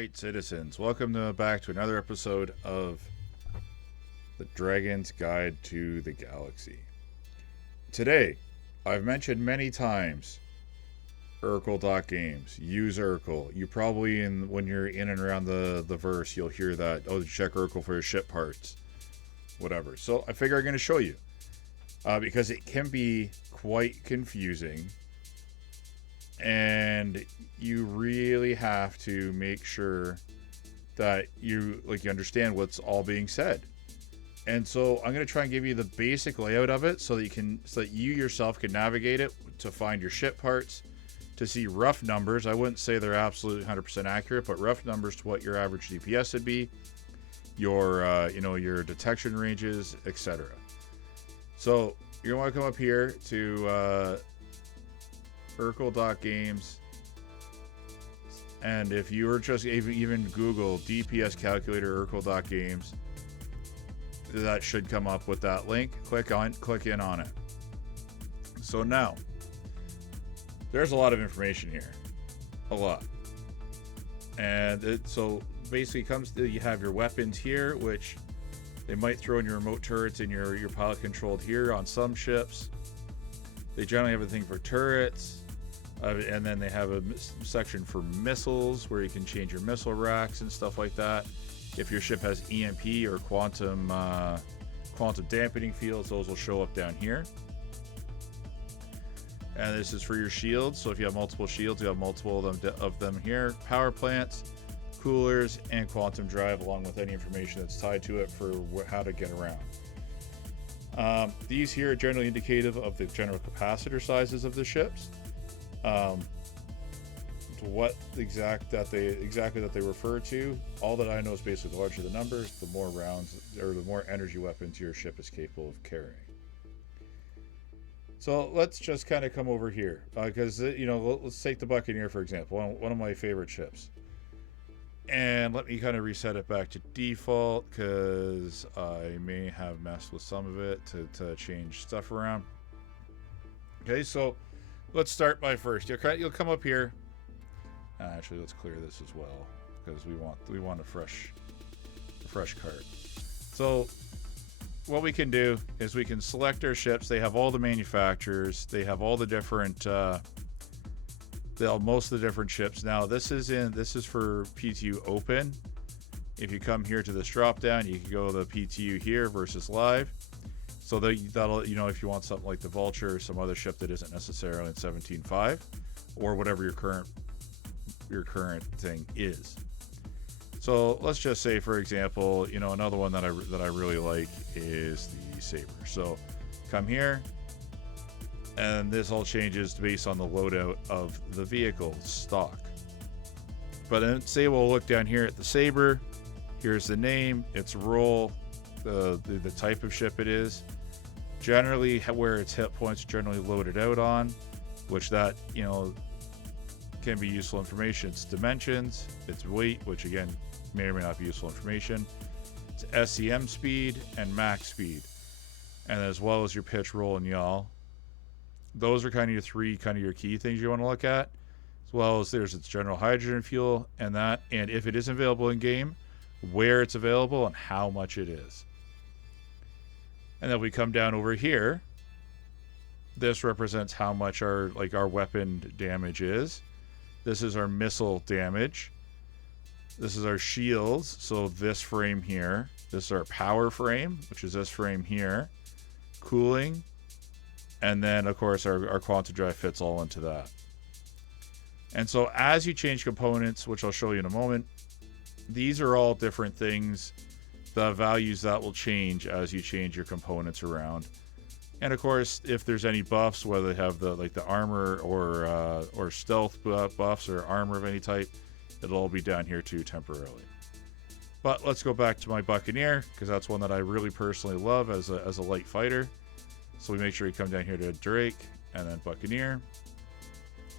Alright, citizens, welcome back to another episode of The Dragon's Guide to the Galaxy. Today, I've mentioned many times Erkul.games. Use Erkul. You probably, when you're in and around the verse, you'll hear that, oh, check Erkul for your ship parts. Whatever. So I figure I'm going to show you. Because it can be quite confusing. And you really have to make sure that you understand what's all being said. And so I'm going to try and give you the basic layout of it so that you yourself can navigate it to find your ship parts, to see rough numbers. I wouldn't say they're absolutely 100% accurate, but rough numbers to what your average DPS would be, your your detection ranges, etc. So you're going to want to come up here to Erkul.games, and if you were just even Google DPS calculator Erkul.games, that should come up with that link. Click in on it. So now there's a lot of information here, a lot, and so basically comes to, you have your weapons here, which they might throw in your remote turrets and your pilot controlled here on some ships. They generally have a thing for turrets. And then they have a section for missiles where you can change your missile racks and stuff like that. If your ship has EMP or quantum dampening fields, those will show up down here. And this is for your shields. So if you have multiple shields, you have multiple of them here. Power plants, coolers, and quantum drive, along with any information that's tied to it for how to get around. These here are generally indicative of the general capacitor sizes of the ships. What exactly that they refer to. All that I know is basically the larger the numbers, the more rounds or the more energy weapons your ship is capable of carrying. So let's just kind of come over here because let's take the Buccaneer for example, one of my favorite ships. And let me kind of reset it back to default because I may have messed with some of it to change stuff around. Okay, so let's start by first. You'll come up here. Actually, let's clear this as well because we want a fresh card. So what we can do is we can select our ships. They have all the manufacturers. They have all the different. Most of the different ships. Now this is for PTU open. If you come here to this drop down, you can go to the PTU here versus live. So that'll, if you want something like the Vulture or some other ship that isn't necessarily in 17.5 or whatever your current thing is. So let's just say, for example, another one that I really like is the Saber. So come here, and this all changes based on the loadout of the vehicle stock. But then say we'll look down here at the Saber. Here's the name, its role, the type of ship it is. Generally, where its hit points generally loaded out on, which that can be useful information. Its dimensions, its weight, which again may or may not be useful information. Its SCM speed and max speed, and as well as your pitch, roll, and yaw. Those are kind of your three your key things you want to look at, as well as there's its general hydrogen fuel and that, and if it is available in game, where it's available and how much it is. And then we come down over here. This represents how much our weapon damage is. This is our missile damage. This is our shields. So this frame here. This is our power frame, which is this frame here. Cooling. And then, of course, our quantum drive fits all into that. And so as you change components, which I'll show you in a moment, these are all different things. The values that will change as you change your components around. And of course, if there's any buffs, whether they have the armor or stealth buffs or armor of any type, it'll all be down here too temporarily. But let's go back to my Buccaneer because that's one that I really personally love as a light fighter. So we make sure we come down here to Drake and then Buccaneer,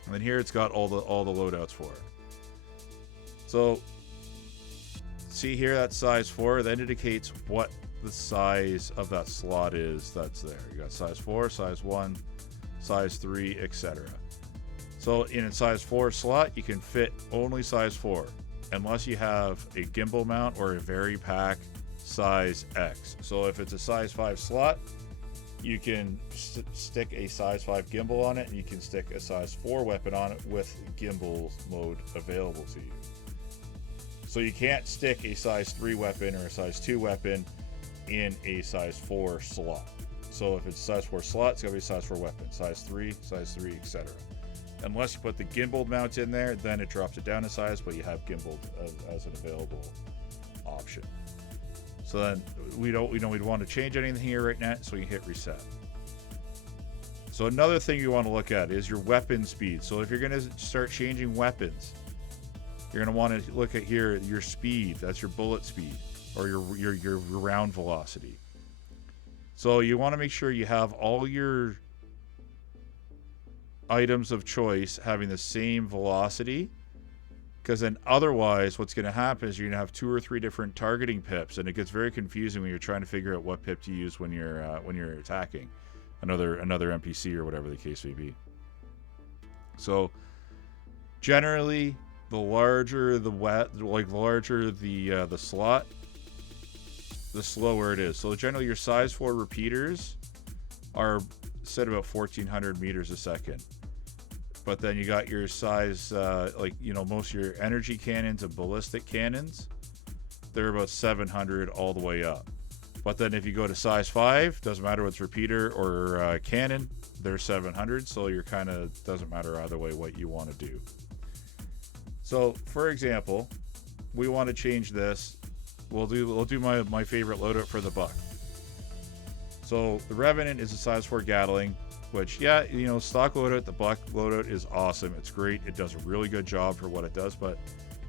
and then here it's got all the loadouts for it. So see here, that size 4, that indicates what the size of that slot is that's there. You got size 4, size 1, size 3, etc. So in a size 4 slot, you can fit only size 4. unless you have a gimbal mount or a Varipack size X. So if it's a size 5 slot, you can stick a size 5 gimbal on it, and you can stick a size 4 weapon on it with gimbal mode available to you. So you can't stick a size 3 weapon or a size 2 weapon in a size 4 slot. So if it's a size 4 slot, it's going to be a size 4 weapon. Size 3, etc. Unless you put the gimbal mount in there, then it drops it down a size, but you have gimbal as an available option. So then we'd want to change anything here right now, so you hit reset. So another thing you want to look at is your weapon speed. So if you're going to start changing weapons, you're going to want to look at here your speed. That's your bullet speed, or your round velocity. So you want to make sure you have all your items of choice having the same velocity, because then otherwise what's going to happen is you're going to have 2 or 3 different targeting pips, and it gets very confusing when you're trying to figure out what pip to use when you're attacking another NPC or whatever the case may be. So generally, the larger the slot, the slower it is. So generally your size 4 repeaters are set about 1400 meters a second. But then you got your size, most of your energy cannons and ballistic cannons, they're about 700 all the way up. But then if you go to size 5, doesn't matter what's repeater or cannon, they're 700. So you're kind of, doesn't matter either way what you want to do. So for example, we want to change this. We'll do my favorite loadout for the buck. So the Revenant is a size 4 Gatling, which, stock loadout, the buck loadout is awesome. It's great. It does a really good job for what it does, but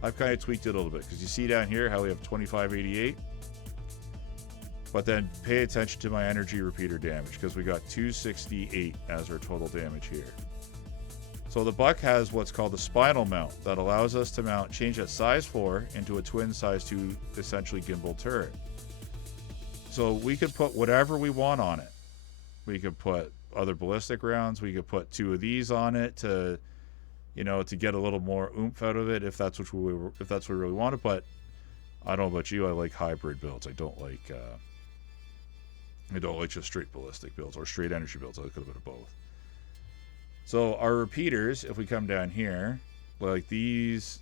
I've kind of tweaked it a little bit, because you see down here how we have 2588. But then pay attention to my energy repeater damage, because we got 268 as our total damage here. So the buck has what's called the spinal mount that allows us to change that size 4 into a twin size 2 essentially gimbal turret. So we could put whatever we want on it. We could put other ballistic rounds. We could put 2 of these on it to get a little more oomph out of it if that's what we really wanted. But I don't know about you. I like hybrid builds. I don't like just straight ballistic builds or straight energy builds. I like a little bit of both. So our repeaters, if we come down here, like these,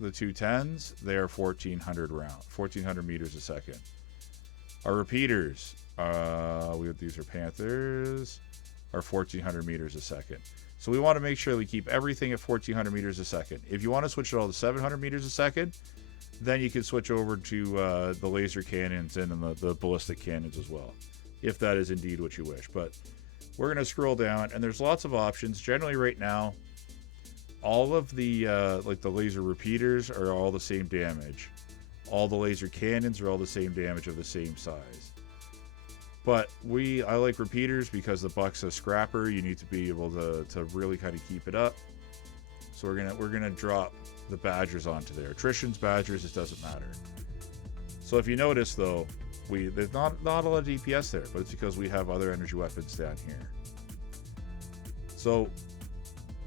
the 210s, they are 1400 meters a second. Our repeaters, these are Panthers, are 1400 meters a second. So we want to make sure we keep everything at 1400 meters a second. If you want to switch it all to 700 meters a second, then you can switch over to the laser cannons and the ballistic cannons as well, if that is indeed what you wish. But we're going to scroll down, and there's lots of options. Generally right now, all of the the laser repeaters are all the same damage. All the laser cannons are all the same damage of the same size. But I like repeaters because the buck's a scrapper. You need to be able to really kind of keep it up. So we're gonna drop the Badgers onto there. Attritions, Badgers, it doesn't matter. So if you notice though, there's not a lot of DPS there, but it's because we have other energy weapons down here. So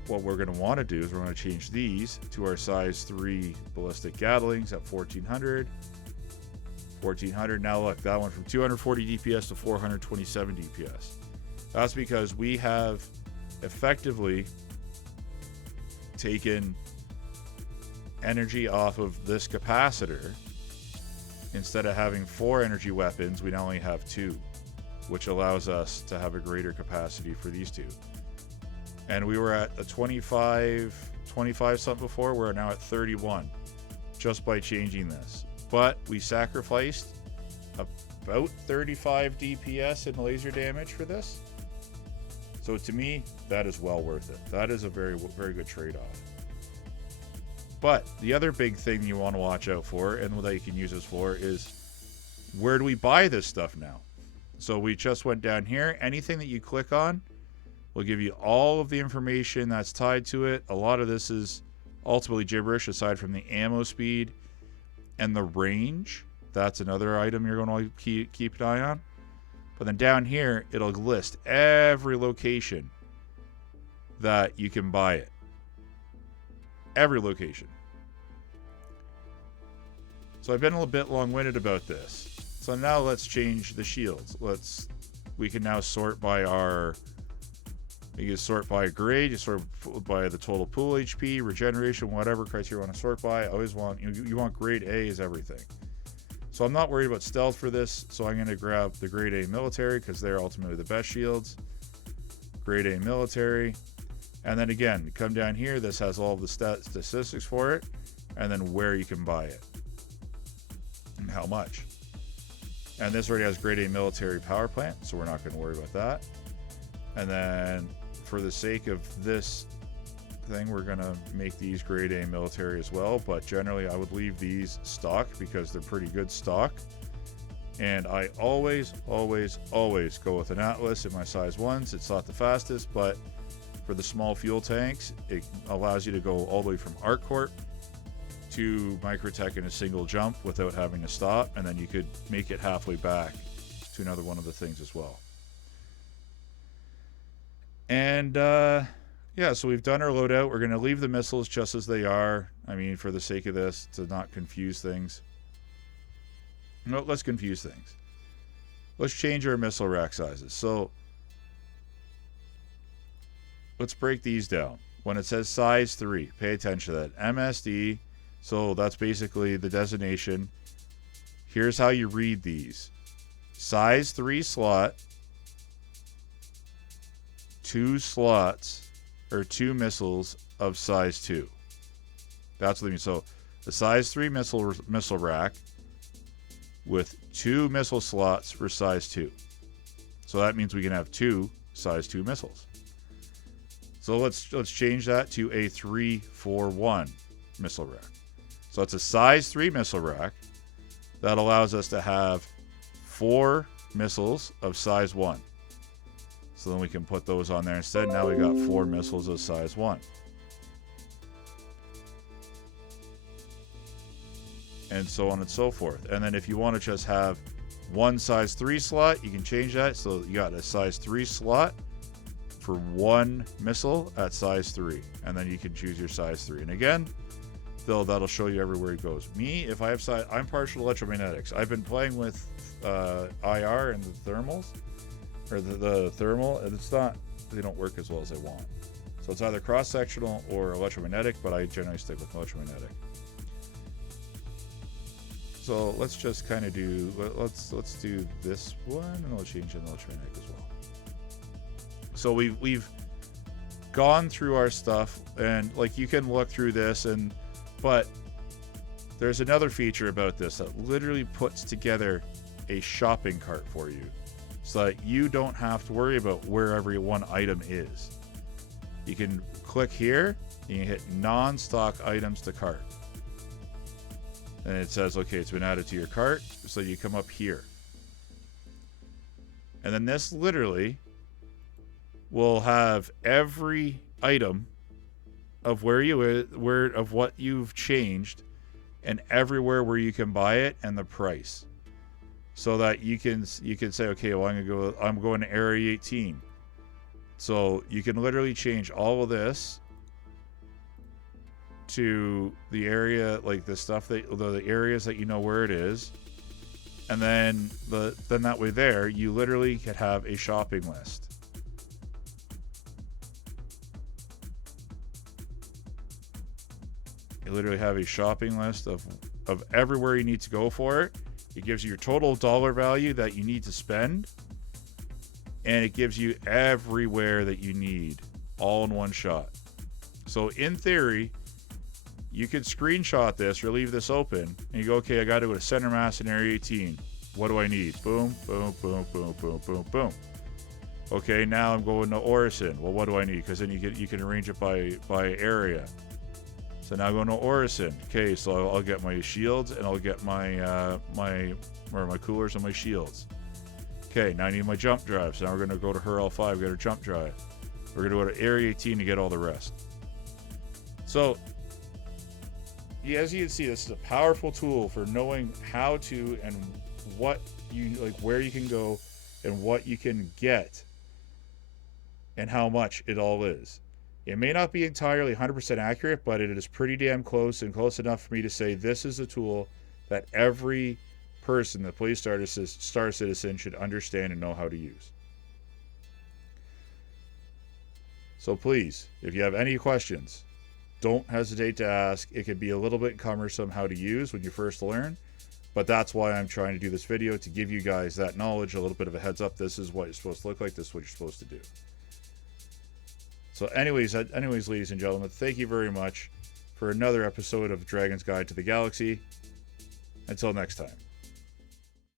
what we're going to want to do is we're going to change these to our size 3 ballistic Gatlings at 1400. Now look, that went from 240 DPS to 427 DPS. That's because we have effectively taken energy off of this capacitor. Instead of having 4 energy weapons, we now only have 2, which allows us to have a greater capacity for these 2. And we were at a 25 something before. We're now at 31 just by changing this. But we sacrificed about 35 DPS in laser damage for this. So to me, that is well worth it. That is a very, very good trade-off. But the other big thing you want to watch out for, and that you can use this for, is where do we buy this stuff now? So we just went down here. Anything that you click on will give you all of the information that's tied to it. A lot of this is ultimately gibberish, aside from the ammo speed and the range. That's another item you're going to keep an eye on. But then down here, it'll list every location that you can buy it. Every location. So I've been a little bit long-winded about this. So now let's change the shields. We can now sort by you can sort by grade, you sort by the total pool HP, regeneration, whatever criteria you want to sort by. I always want, you want grade A is everything. So I'm not worried about stealth for this, so I'm going to grab the grade A military because they're ultimately the best shields. Grade A military. And then again, come down here, this has all of the statistics for it, and then where you can buy it and how much. And this already has grade A military power plant, so we're not going to worry about that. And then for the sake of this thing, we're going to make these grade A military as well, but generally I would leave these stock because they're pretty good stock. And I always go with an Atlas in my size 1s. It's not the fastest, but for the small fuel tanks, it allows you to go all the way from ArcCorp to Microtech in a single jump without having to stop, and then you could make it halfway back to another one of the things as well. And yeah, so we've done our loadout. We're going to leave the missiles just as they are. I mean, for the sake of this, to not confuse things. No, let's confuse things. Let's change our missile rack sizes. So let's break these down. When it says size 3, pay attention to that. MSD, so that's basically the designation. Here's how you read these. Size 3 slot, 2 slots, or 2 missiles of size 2. That's what I mean. So the size 3 missile rack with 2 missile slots for size 2. So that means we can have 2 size 2 missiles. So let's change that to a 3-4-1 missile rack. So it's a size 3 missile rack that allows us to have 4 missiles of size 1. So then we can put those on there instead. Now we got 4 missiles of size 1. And so on and so forth. And then if you want to just have one size 3 slot, you can change that. So you got a size 3 slot for 1 missile at size 3. And then you can choose your size 3. And again, that'll show you everywhere it goes. Me, if I have size, I'm partial to electromagnetics. I've been playing with IR and the thermals, or the thermal, and they don't work as well as I want. So it's either cross-sectional or electromagnetic, but I generally stick with electromagnetic. So let's just kind of do, let's do this one, and we'll change the electromagnetic as well. So we've gone through our stuff, and like you can look through this, but there's another feature about this that literally puts together a shopping cart for you, so that you don't have to worry about where every one item is. You can click here, and you hit non-stock items to cart. And it says, okay, it's been added to your cart, so you come up here. And then this literally will have every item of of what you've changed, and everywhere where you can buy it and the price. So that you can say, okay, well, I'm going to Area 18. So you can literally change all of this to the area, like the stuff the areas that you know where it is, and then that way there you literally could have a shopping list. You literally have a shopping list of everywhere you need to go for it. It gives you your total dollar value that you need to spend, and it gives you everywhere that you need all in one shot. So in theory, you could screenshot this or leave this open, and you go, okay, I got to go to center mass in Area 18. What do I need? Boom, boom, boom, boom, boom, boom, boom. Okay, now I'm going to Orison. Well, what do I need? Because then you can arrange it by area. So now I'm going to Orison. Okay, so I'll get my shields, and I'll get my coolers and my shields. Okay, now I need my jump drive. So now we're going to go to her L5, get her jump drive. We're going to go to Area 18 to get all the rest. So, yeah, as you can see, this is a powerful tool for knowing how to and what you like, where you can go, and what you can get, and how much it all is. It may not be entirely 100% accurate, but it is pretty damn close, and close enough for me to say this is a tool that every person that plays Star Citizen should understand and know how to use. So please, if you have any questions, don't hesitate to ask. It can be a little bit cumbersome how to use when you first learn, but that's why I'm trying to do this video, to give you guys that knowledge, a little bit of a heads up. This is what it's supposed to look like. This is what you're supposed to do. So anyways, ladies and gentlemen, thank you very much for another episode of Dragon's Guide to the Galaxy. Until next time.